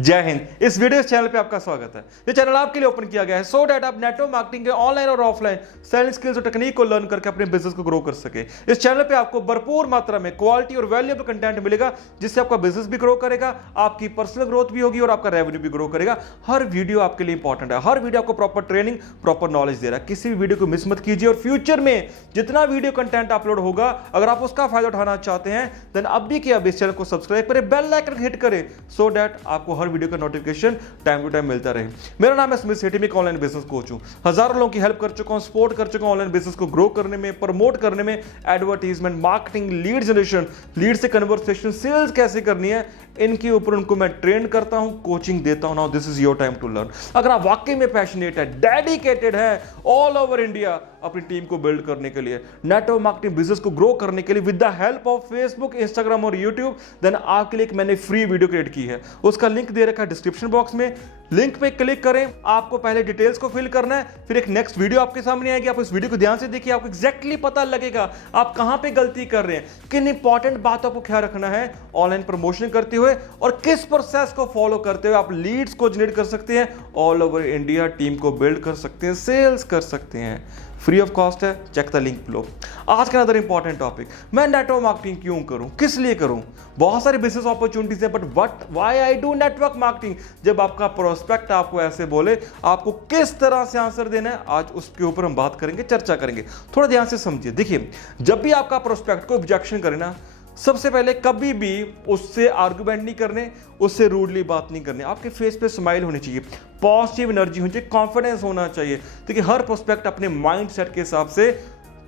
जय हिंद। इस video channel पे आपका स्वागत है। ये चैनल आपके लिए ओपन किया गया है सो दैट आप नेटवर्क मार्केटिंग के ऑनलाइन और ऑफलाइन सेलिंग स्किल्स और टेक्निक को लर्न करके अपने बिजनेस को ग्रो कर सके। इस चैनल पे आपको भरपूर मात्रा में क्वालिटी और वैल्यूएबल कंटेंट मिलेगा, जिससे आपका बिजनेस भी ग्रो करेगा, आपकी पर्सनल ग्रोथ भी होगी और आपका रेवेन्यू भी ग्रो करेगा। हर वीडियो आपके लिए इंपॉर्टेंट है, हर वीडियो आपको प्रॉपर ट्रेनिंग, प्रॉपर नॉलेज दे रहा है। किसी भी वीडियो को मिस मत कीजिए और फ्यूचर में जितना वीडियो कंटेंट अपलोड होगा, अगर आप उसका फायदा उठाना चाहते हैं देन अभी के अभी इस चैनल को सब्सक्राइब करें, बेल आइकन हिट करें सो दैट आपको हर वीडियो का नोटिफिकेशन टाइम टू टाइम मिलता रहे। मेरा नाम है स्मिथ सेठी, मैं एक ऑनलाइन बिजनेस कोच हूं। हजारों लोगों की हेल्प कर चुका हूं, सपोर्ट कर चुका हूं ऑनलाइन बिजनेस को ग्रो करने में, प्रमोट करने में, advertisement, marketing, lead generation, lead से कन्वर्सेशन, सेल्स कैसे करनी है, इनके ऊपर उनको मैं ट्रेन करता हूं, कोचिंग देता हूं। Now this is your time to learn. अगर आप वाकई में पैशनेट है, डेडिकेटेड है ऑल ओवर इंडिया अपनी टीम को बिल्ड करने के लिए, नेटवर्क मार्केटिंग बिजनेस को ग्रो करने के लिए with the help of Facebook, Instagram और यूट्यूब, देन आपके लिए एक मैंने फ्री वीडियो क्रिएट की है। उसका लिंक दे रखा है डिस्क्रिप्शन बॉक्स में। लिंक पे क्लिक करें, आपको पहले डिटेल्स को फिल करना है, फिर एक नेक्स्ट वीडियो आपके सामने आएगी। आप इस वीडियो को ध्यान से देखिए, आपको एग्जैक्टली पता लगेगा आप कहां पे गलती कर रहे हैं, किन इंपॉर्टेंट बातों को ख्याल रखना है ऑनलाइन प्रमोशन करते हुए और किस प्रोसेस को फॉलो करते हुए आप लीड्स को जनरेट कर सकते हैं, ऑल ओवर इंडिया टीम को बिल्ड कर सकते हैं, सेल्स कर सकते हैं। फ्री ऑफ कॉस्ट है, चेक द लिंक बिलो। आज का अदर इंपॉर्टेंट टॉपिक, मैं नेटवर्क मार्केटिंग क्यों करूं, किस लिए करूं। बहुत सारी बिजनेस अपॉर्चुनिटीज है, but why I do network marketing. जब आपका प्रोस्पेक्ट आपको ऐसे बोले, आपको किस तरह से आंसर देना है, आज उसके ऊपर हम बात करेंगे, चर्चा करेंगे। थोड़ा ध्यान से समझिए। देखिए, जब भी आपका प्रोस्पेक्ट को ऑब्जेक्शन करे ना, सबसे पहले कभी भी उससे आर्गुमेंट नहीं करने, उससे रूडली बात नहीं करनी। आपके फेस पे स्माइल होनी चाहिए, पॉजिटिव एनर्जी होनी चाहिए, कॉन्फिडेंस होना चाहिए। देखिए, हर प्रोस्पेक्ट अपने माइंडसेट के हिसाब से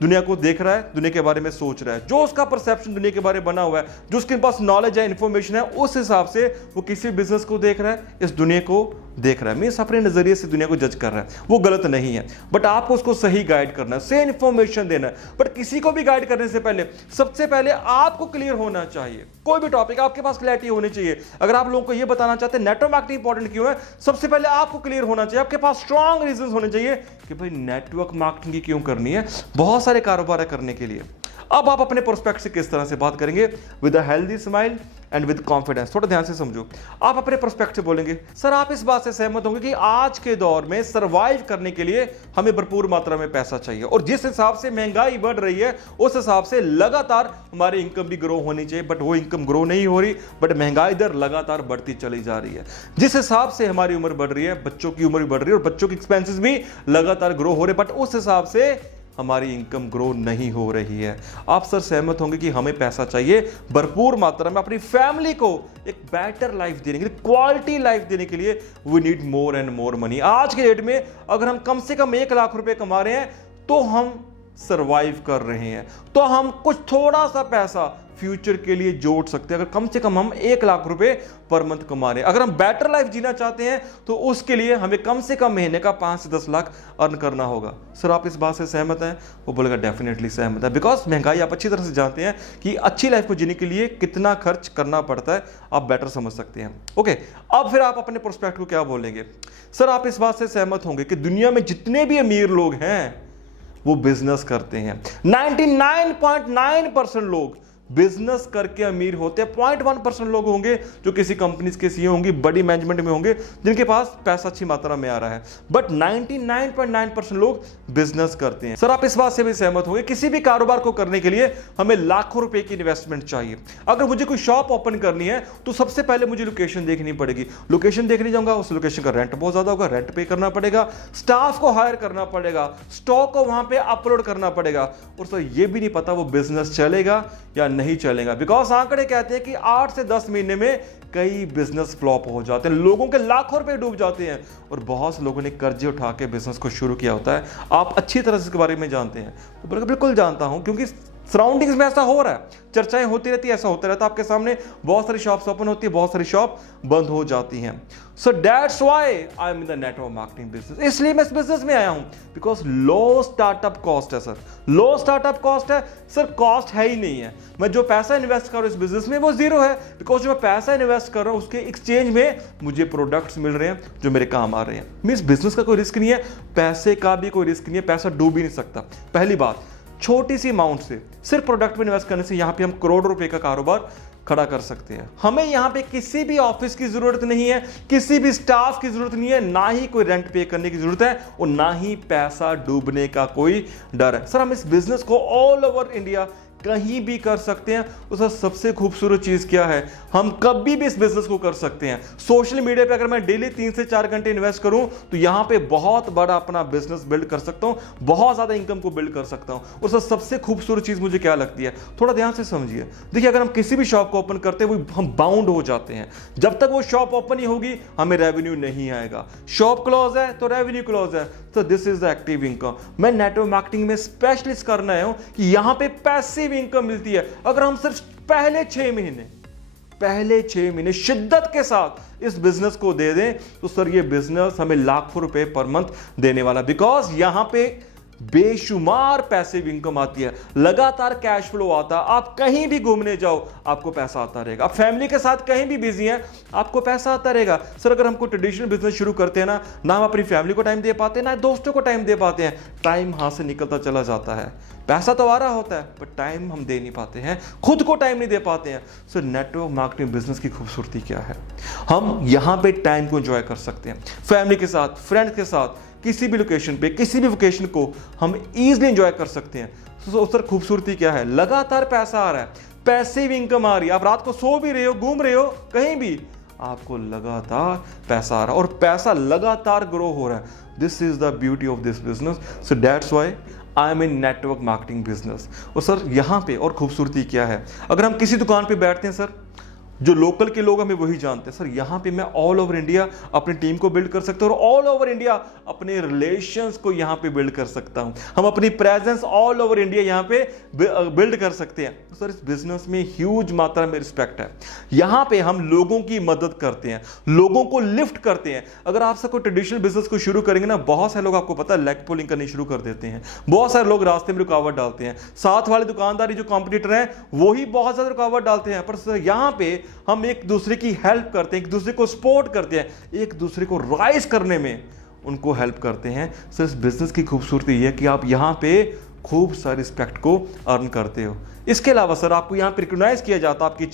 दुनिया को देख रहा है, दुनिया के बारे में सोच रहा है। जो उसका परसेप्शन दुनिया के बारे में बना हुआ है, जो उसके पास नॉलेज है, इंफॉर्मेशन है, उस हिसाब से वो किसी बिजनेस को देख रहा है, इस दुनिया को देख रहा है। मींस अपने नजरिए से दुनिया को जज कर रहा है। वो गलत नहीं है, बट आपको उसको सही गाइड करना है, सही इंफॉर्मेशन देना है। बट किसी को भी गाइड करने से पहले सबसे पहले आपको क्लियर होना चाहिए। कोई भी टॉपिक आपके पास क्लैरिटी होनी चाहिए। अगर आप लोगों को यह बताना चाहते हैं नेटवर्क मार्केटिंग इंपॉर्टेंट क्यों है, सबसे पहले आपको क्लियर होना चाहिए, आपके पास स्ट्रॉन्ग रीजंस होने चाहिए कि भाई नेटवर्क मार्केटिंग की क्यों करनी है। बहुत सारे कारोबार है करने के लिए। अब आप अपने प्रोस्पेक्ट से किस तरह से बात करेंगे, with a healthy smile and with confidence. थोड़ा ध्यान से समझो। आप अपने प्रोस्पेक्ट से बोलेंगे, सर आप इस बात से सहमत होंगे कि आज के दौर में सरवाइव करने के लिए हमें भरपूर मात्रा में पैसा चाहिए और जिस हिसाब से महंगाई बढ़ रही है उस हिसाब से लगातार हमारी इनकम भी ग्रो होनी चाहिए, बट वो इनकम ग्रो नहीं हो रही, बट महंगाई दर लगातार बढ़ती चली जा रही है। जिस हिसाब से हमारी उम्र बढ़ रही है, बच्चों की उम्र भी बढ़ रही है और बच्चों के एक्सपेंसेस भी लगातार ग्रो हो रहे हैं, बट उस हिसाब से हमारी इनकम ग्रो नहीं हो रही है। आप सर सहमत होंगे कि हमें पैसा चाहिए भरपूर मात्रा में अपनी फैमिली को एक बेटर लाइफ देने के लिए, क्वालिटी लाइफ देने के लिए we need more and more money. आज के डेट में अगर हम कम से कम 1 लाख रुपए कमा रहे हैं तो हम सरवाइव कर रहे हैं, तो हम कुछ थोड़ा सा पैसा फ्यूचर के लिए जोड़ सकते हैं। अगर कम से कम हम 1 लाख रुपए पर मंथ कमा रहे हैं, अगर हम बेटर लाइफ जीना चाहते हैं तो उसके लिए हमें कम से कम महीने का 5 से 10 लाख अर्न करना होगा। सर आप इस बात से सहमत हैं? वो बोलेगा डेफिनेटली सहमत है, बिकॉज महंगाई आप अच्छी तरह से जानते हैं कि अच्छी लाइफ को जीने के लिए कितना खर्च करना पड़ता है, आप बेटर समझ सकते हैं। ओके, अब फिर आप अपने प्रोस्पेक्ट को क्या बोलेंगे? सर आप इस बात से सहमत होंगे कि दुनिया में जितने भी अमीर लोग हैं वो बिजनेस करते हैं। 99.9% लोग बिजनेस करके अमीर होते हैं। 0.1% लोग होंगे जो किसी कंपनीज के सीईओ होंगे, बड़ी मैनेजमेंट में होंगे, जिनके पास पैसा अच्छी मात्रा में आ रहा है, बट 99.9% लोग बिजनेस करते हैं। सर आप इस बात से भी सहमत होंगे, किसी भी कारोबार को करने के लिए हमें लाखों रुपए की इन्वेस्टमेंट चाहिए। अगर मुझे कोई शॉप ओपन करनी है तो सबसे पहले मुझे लोकेशन देखनी पड़ेगी। लोकेशन देखने जाऊंगा, उस लोकेशन का रेंट बहुत ज्यादा होगा, रेंट पे करना पड़ेगा, स्टाफ को हायर करना पड़ेगा, स्टॉक को वहां पे अपलोड करना पड़ेगा, और सर ये भी नहीं पता वो बिजनेस चलेगा या नहीं चलेगा। बिकॉज आंकड़े कहते हैं कि 8 से 10 महीने में कई बिजनेस फ्लॉप हो जाते हैं, लोगों के लाखों रुपए डूब जाते हैं और बहुत से लोगों ने कर्जे उठा के बिजनेस को शुरू किया होता है। आप अच्छी तरह से इसके बारे में जानते हैं। तो बिल्कुल जानता हूं, क्योंकि सराउंडिंग्स में ऐसा हो रहा है, चर्चाएं होती रहती है, ऐसा होता रहता है आपके सामने। बहुत सारी शॉप्स ओपन होती है, बहुत सारी शॉप बंद हो जाती हैं। So that's why I am in the network marketing business. इसलिए मैं इस बिजनेस में आया हूं, बिकॉज लो स्टार्टअप कॉस्ट है। सर लो स्टार्टअप कॉस्ट है, सर कॉस्ट है ही नहीं है। मैं जो पैसा इन्वेस्ट कर रहा हूं इस बिजनेस में वो जीरो है, बिकॉज जो मैं पैसा इन्वेस्ट कर रहा हूं उसके एक्सचेंज में मुझे प्रोडक्ट्स मिल रहे हैं जो मेरे काम आ रहे हैं। मींस बिजनेस का कोई रिस्क नहीं है, पैसे का भी कोई रिस्क नहीं है, पैसा डूब ही नहीं सकता। पहली बात, छोटी सी अमाउंट से सिर्फ प्रोडक्ट में इन्वेस्ट करने से यहां पे हम करोड़ों रुपए का कारोबार खड़ा कर सकते हैं। हमें यहाँ पे किसी भी ऑफिस की जरूरत नहीं है, किसी भी स्टाफ की जरूरत नहीं है, ना ही कोई रेंट पे करने की जरूरत है और ना ही पैसा डूबने का कोई डर है। सर हम इस बिजनेस को ऑल ओवर इंडिया कहीं भी कर सकते हैं। उसका सबसे खूबसूरत चीज क्या है, हम कभी भी इस बिजनेस को कर सकते हैं। सोशल मीडिया पे अगर मैं डेली 3 से 4 घंटे इन्वेस्ट करूं तो यहां पे बहुत बड़ा अपना बिजनेस बिल्ड कर सकता हूं, बहुत ज्यादा इनकम को बिल्ड कर सकता हूं। उसका सबसे खूबसूरत चीज मुझे क्या लगती है, थोड़ा ध्यान से समझिए। देखिए अगर हम किसी भी शॉप को ओपन करते हैं वो हम बाउंड हो जाते हैं। जब तक वो शॉप ओपन ही होगी हमें रेवेन्यू नहीं आएगा। शॉप क्लोज है तो रेवेन्यू क्लोज है। तो this is the active income. मैं नेटवर्क मार्केटिंग में स्पेशलिस्ट करना है कि यहां पे पैसिव इनकम मिलती है। अगर हम सिर्फ पहले 6 महीने शिद्दत के साथ इस बिजनेस को दे दें तो सर ये बिजनेस हमें लाखों रुपए पर मंथ देने वाला, बिकॉज यहां पे बेशुमार पैसिव इनकम आती है, लगातार कैश फ्लो आता है। आप कहीं भी घूमने जाओ आपको पैसा आता रहेगा, आप फैमिली के साथ कहीं भी बिजी हैं आपको पैसा आता रहेगा। सर अगर हमको ट्रेडिशनल बिजनेस शुरू करते हैं ना हम अपनी फैमिली को टाइम दे पाते हैं, ना दोस्तों को टाइम दे पाते हैं, टाइम हाथ से निकलता चला जाता है। पैसा तो आ रहा होता है पर टाइम हम दे नहीं पाते हैं, खुद को टाइम नहीं दे पाते हैं। सो नेटवर्क मार्केटिंग बिजनेस की खूबसूरती क्या है, हम यहां पे टाइम को एंजॉय कर सकते हैं, फैमिली के साथ, फ्रेंड्स के साथ, किसी भी लोकेशन पे, किसी भी वोकेशन को हम इजीली एंजॉय कर सकते हैं। तो सर खूबसूरती क्या है, लगातार पैसा आ रहा है, पैसिव इनकम आ रही है। आप रात को सो भी रहे हो, घूम रहे हो, कहीं भी आपको लगातार पैसा आ रहा है और पैसा लगातार ग्रो हो रहा है। This is the beauty of this business. So that's why I am in network marketing business. और सर यहां पे और खूबसूरती क्या है, अगर हम किसी दुकान पे बैठते हैं सर, जो लोकल के लोग हमें वही जानते हैं। सर यहाँ पे मैं ऑल ओवर इंडिया अपनी टीम को बिल्ड कर सकता हूँ और ऑल ओवर इंडिया अपने रिलेशंस को यहाँ पे बिल्ड कर सकता हूँ। हम अपनी प्रेजेंस ऑल ओवर इंडिया यहाँ पे बिल्ड कर सकते हैं। तो सर इस बिजनेस में ह्यूज मात्रा में रिस्पेक्ट है। यहाँ पे हम लोगों की मदद करते हैं, लोगों को लिफ्ट करते हैं। अगर आप कोई ट्रेडिशनल बिजनेस को शुरू करेंगे ना, बहुत सारे लोग आपको पता है लेग पुलिंग करनी शुरू कर देते हैं, बहुत सारे लोग रास्ते में रुकावट डालते हैं, साथ वाले दुकानदारी जो कॉम्पिटिटर है वही बहुत ज्यादा रुकावट डालते हैं। पर सर यहाँ पे हम एक दूसरे की हेल्प करते हैं, एक दूसरे को सपोर्ट करते हैं, एक दूसरे को राइज करने में उनको हेल्प करते हैं। सर इस बिजनेस की खूबसूरती है कि आप यहां पे खूब सारी रिस्पेक्ट को अर्न करते हो। इसके अलावा सर आपको यहां पे रिकॉग्नाइज किया जाता है, आपकी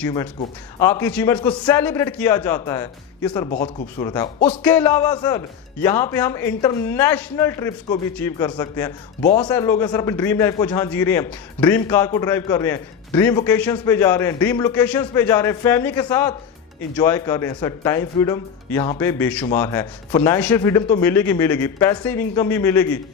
अचीवमेंट्स को सेलिब्रेट किया जाता है। ये सर बहुत खूबसूरत है। उसके अलावा सर यहां पे हम इंटरनेशनल ट्रिप्स को भी अचीव कर सकते हैं। बहुत सारे लोग हैं सर अपनी ड्रीम लाइफ को जहां जी रहे हैं, ड्रीम कार को ड्राइव कर रहे हैं, ड्रीम वोकेशंस पे जा रहे हैं, ड्रीम लोकेशंस पे जा रहे हैं, फैमिली के साथ इंजॉय कर रहे हैं। सर टाइम फ्रीडम यहां पे बेशुमार है, फाइनेंशियल फ्रीडम तो मिलेगी, पैसिव इनकम भी मिलेगी।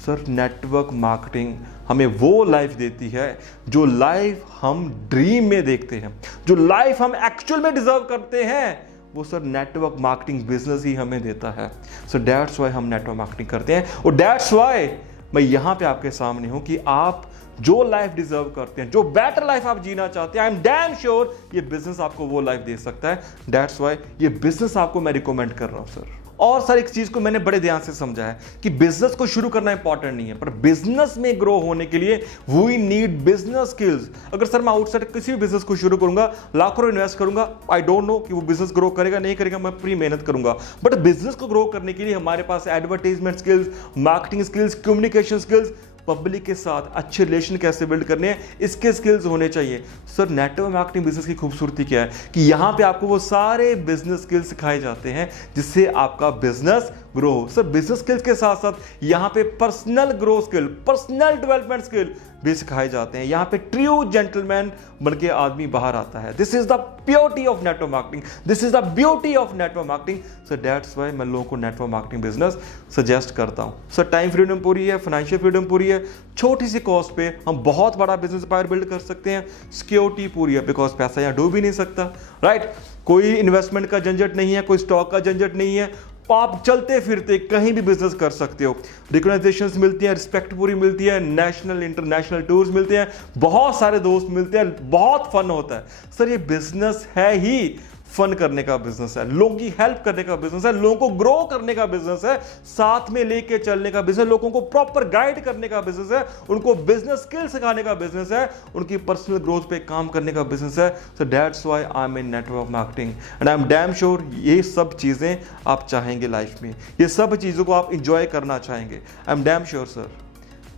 सर नेटवर्क मार्केटिंग हमें वो लाइफ देती है जो लाइफ हम ड्रीम में देखते हैं, जो लाइफ हम एक्चुअल में डिजर्व करते हैं, वो सर नेटवर्क मार्केटिंग बिजनेस ही हमें देता है। सो दैट्स व्हाई हम नेटवर्क मार्केटिंग करते हैं और दैट्स व्हाई मैं यहां पे आपके सामने हूं कि आप जो लाइफ डिजर्व करते हैं, जो बेटर लाइफ आप जीना चाहते हैं, आई एम डैम श्योर ये बिजनेस आपको वो लाइफ दे सकता है। दैट्स व्हाई ये बिजनेस आपको मैं रिकमेंड कर रहा हूं सर। और सर एक चीज को मैंने बड़े ध्यान से समझा है कि बिजनेस को शुरू करना इंपॉर्टेंट नहीं है, पर बिजनेस में ग्रो होने के लिए वी नीड बिजनेस स्किल्स। अगर सर मैं आउटसाइड किसी भी बिजनेस को शुरू करूंगा, लाखों इन्वेस्ट करूंगा, आई डोंट नो कि वो बिजनेस ग्रो करेगा नहीं करेगा, मैं पूरी मेहनत करूंगा, बट बिजनेस को ग्रो करने के लिए हमारे पास advertisement skills, marketing skills, communication skills, public के साथ अच्छे रिलेशन कैसे बिल्ड करने हैं, इसके स्किल्स होने चाहिए। सर नेटवर्क मार्केटिंग बिजनेस की खूबसूरती क्या है कि यहां पे आपको वो सारे बिजनेस स्किल्स सिखाए जाते हैं जिससे आपका बिजनेस ग्रो हो। सर बिजनेस स्किल्स के साथ साथ यहां पे personal grow skill, personal development skill भी सिखाए जाते हैं। यहां पे ट्रू जेंटलमैन बनके आदमी बाहर आता है। This is the beauty of network marketing, this is the beauty of network marketing. So that's why मैं लोगों को नेटवर्क मार्केटिंग बिजनेस सजेस्ट करता हूं। सर टाइम फ्रीडम पूरी है, फाइनेंशियल फ्रीडम पूरी है, छोटी सी कॉस्ट पे हम बहुत बड़ा बिजनेस एम्पायर बिल्ड कर सकते हैं, सिक्योरिटी पूरी है बिकॉज पैसा यहां डूब ही नहीं सकता, राइट? कोई इन्वेस्टमेंट का झंझट नहीं है, कोई स्टॉक का झंझट नहीं है, आप चलते फिरते कहीं भी बिजनेस कर सकते हो। रिकॉग्नाइजेशंस मिलती हैं, रिस्पेक्ट पूरी मिलती है, नेशनल इंटरनेशनल टूर्स मिलते हैं, बहुत सारे दोस्त मिलते हैं, बहुत फन होता है। सर ये बिजनेस है ही फन करने का बिजनेस है, लोगों की हेल्प करने का बिजनेस है, लोगों को ग्रो करने का बिजनेस है, साथ में लेके चलने का बिजनेस, लोगों को प्रॉपर गाइड करने का बिजनेस है, उनको बिजनेस स्किल सिखाने का बिजनेस है, उनकी पर्सनल ग्रोथ पे काम करने का बिजनेस है। So that's why I am in network marketing and I am damn sure ये सब चीजें आप चाहेंगे लाइफ में, ये सब चीजों को आप इंजॉय करना चाहेंगे। I am damn sure sir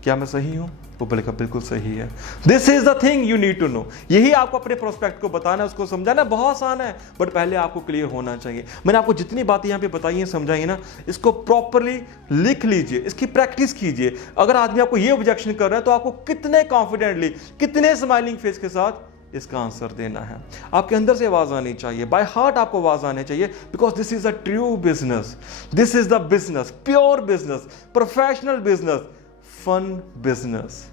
क्या मैं सही हूं? वो बोलेगा बिल्कुल सही है। This is the thing you need to know. यही आपको अपने प्रोस्पेक्ट को बताना है, उसको समझाना बहुत आसान है, बट पहले आपको क्लियर होना चाहिए। मैंने आपको जितनी बातें यहां पे बताई हैं, समझाई ना, इसको प्रॉपरली लिख लीजिए, इसकी प्रैक्टिस कीजिए। अगर आदमी आपको ये ऑब्जेक्शन कर रहा है तो आपको कितने कॉन्फिडेंटली, कितने स्माइलिंग फेस के साथ इसका आंसर देना है। आपके अंदर से आवाज आनी चाहिए, बाय हार्ट आपको आवाज आनी चाहिए, because this is a true business, this is the business, pure business, professional business, fun business.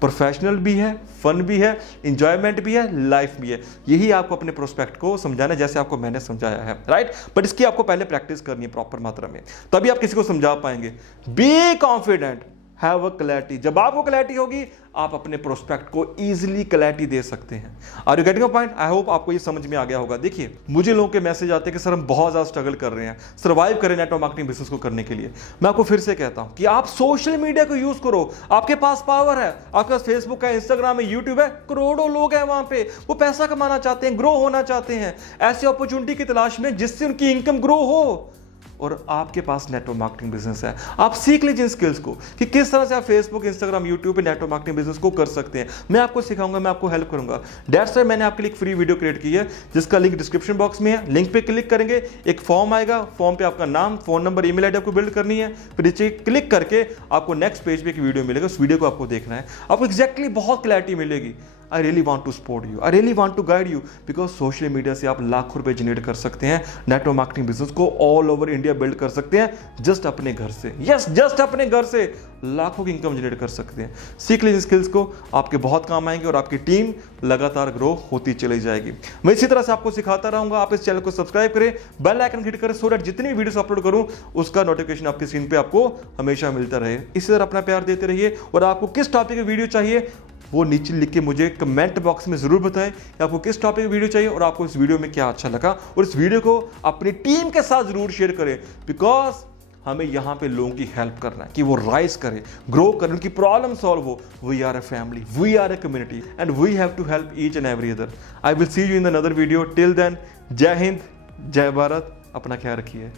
Professional भी है, फन भी है, इंजॉयमेंट भी है, लाइफ भी है। यही आपको अपने प्रोस्पेक्ट को समझाना है, जैसे आपको मैंने समझाया है, राइट। बट इसकी आपको पहले प्रैक्टिस करनी है प्रॉपर मात्रा में, तभी आप किसी को समझा पाएंगे। Be confident, have a clarity. जब आपको क्लैरिटी होगी, आप अपने प्रोस्पेक्ट को इजीली क्लैरिटी दे सकते हैं। Are you getting a point? I hope आपको ये समझ में आ गया होगा। देखिए, मुझे लोगों के मैसेज आते हैं कि सर हम बहुत ज्यादा स्ट्रगल कर रहे हैं, सर्वाइव करें नेटवर्क मार्केटिंग बिजनेस को करने के लिए। मैं आपको फिर से कहता हूं कि आप सोशल मीडिया को यूज करो, आपके पास पावर है, आपके पास फेसबुक है, इंस्टाग्राम है, यूट्यूब है, करोड़ों लोग हैं वहां पे, वो पैसा कमाना चाहते हैं, ग्रो होना चाहते हैं, ऐसी अपॉर्चुनिटी की तलाश में जिससे उनकी इनकम ग्रो हो। और आपके पास नेटवर्क मार्केटिंग बिजनेस है, आप सीख लीजिए इन स्किल्स को कि किस तरह से आप फेसबुक, इंस्टाग्राम, यूट्यूब पे नेटवर्क मार्केटिंग बिजनेस को कर सकते हैं। मैं आपको सिखाऊंगा, मैं आपको हेल्प करूंगा। दैट्स व्हाई मैंने आपके लिए एक फ्री वीडियो क्रिएट की है, जिसका लिंक डिस्क्रिप्शन बॉक्स में है। लिंक पे क्लिक करेंगे, एक फॉर्म आएगा, फॉर्म पे आपका नाम, फोन नंबर, ईमेल आईडी आपको बिल्ड करनी है, फिर नीचे क्लिक करके आपको नेक्स्ट पेज पे एक वीडियो मिलेगा, उस वीडियो को आपको देखना है। आपको एग्जैक्टली बहुत क्लैरिटी मिलेगी। I really want to support you. I really want to guide you, because social media से आप लाखों रुपए जनरेट कर सकते हैं, नेटवर्क मार्केटिंग बिजनेस को ऑल ओवर इंडिया बिल्ड कर सकते हैं, जस्ट अपने घर से। यस, जस्ट अपने घर से लाखों की इनकम जनरेट कर सकते हैं। सीख लीजिए स्किल्स को, आपके बहुत काम आएंगे और आपकी टीम लगातार ग्रो होती चली जाएगी। मैं इसी तरह से आपको सिखाता रहूंगा। आप इस चैनल को सब्सक्राइब करें, बेल आइकन हिट करें, सो दैट जितनी वीडियोस अपलोड करूं उसका नोटिफिकेशन आपकी स्क्रीन पे आपको हमेशा मिलता रहे। इसी तरह अपना प्यार देते रहिए, और आपको किस टॉपिक की वीडियो चाहिए वो नीचे लिख के मुझे कमेंट बॉक्स में जरूर बताएं कि आपको किस टॉपिक की वीडियो चाहिए और आपको इस वीडियो में क्या अच्छा लगा, और इस वीडियो को अपनी टीम के साथ जरूर शेयर करें, बिकॉज हमें यहां पे लोगों की हेल्प करना है कि वो राइज करें, ग्रो करें, उनकी प्रॉब्लम सॉल्व हो। We are a family, we are a community, and we have to help each and every other. I will see you in another video. Till then, जय हिंद, जय भारत, अपना ख्याल रखिए।